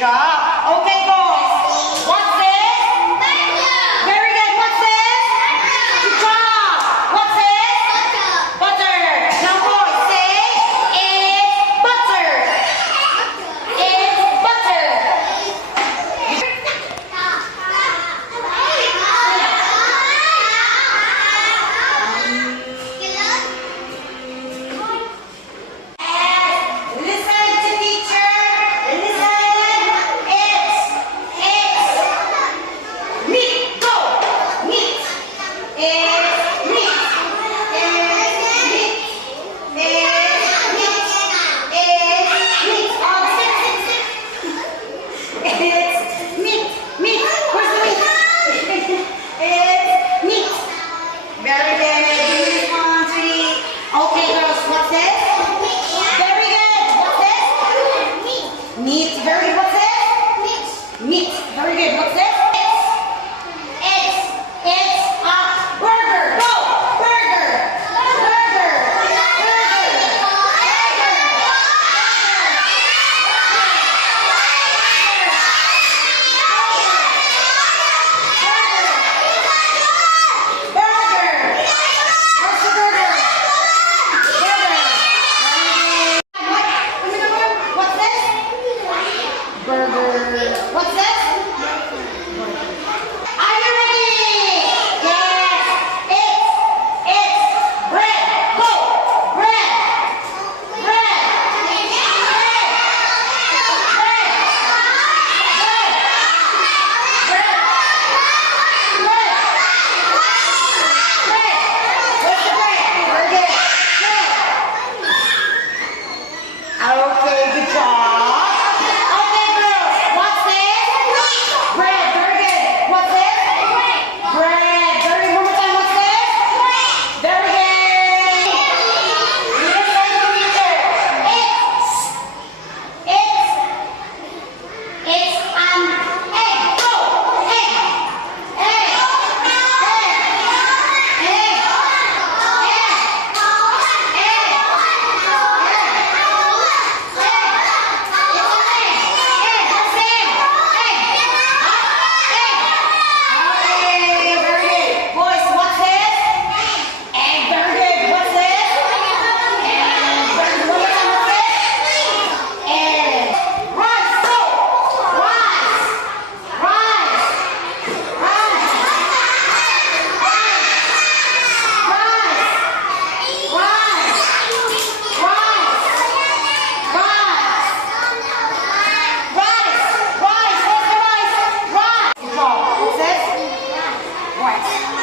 job. Okay, boys. What's this? Very good. What's this? Good job. What's this? Butter. Now, boys, say it's butter. It's butter. Listen to teacher. Listen. It's meat. Go. Meat. It's meat. It's meat. It's meat. It's meat. Oh, sit. It's meat. Meat. Where's the meat? It's meat. Very good. Give me 1, 3. Okay, girls. What's this? Very good. What's this? Meat. Very good. What's this? Meat. Very good. What's this? It's a burger. Go. Burger. Burger. Burger. What's the burger? What's this? Burger. What's this? Are you ready? Yes. It's bread. Go. Bread. Bread. What's the bread? Very good. Okay, good job. Okay, girls, what's this? Bread, very good. What's this? Bread, very good. One more time, what's this? Very good. Listen to teacher. It's an egg. Go. Egg. Egg.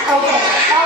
Okay.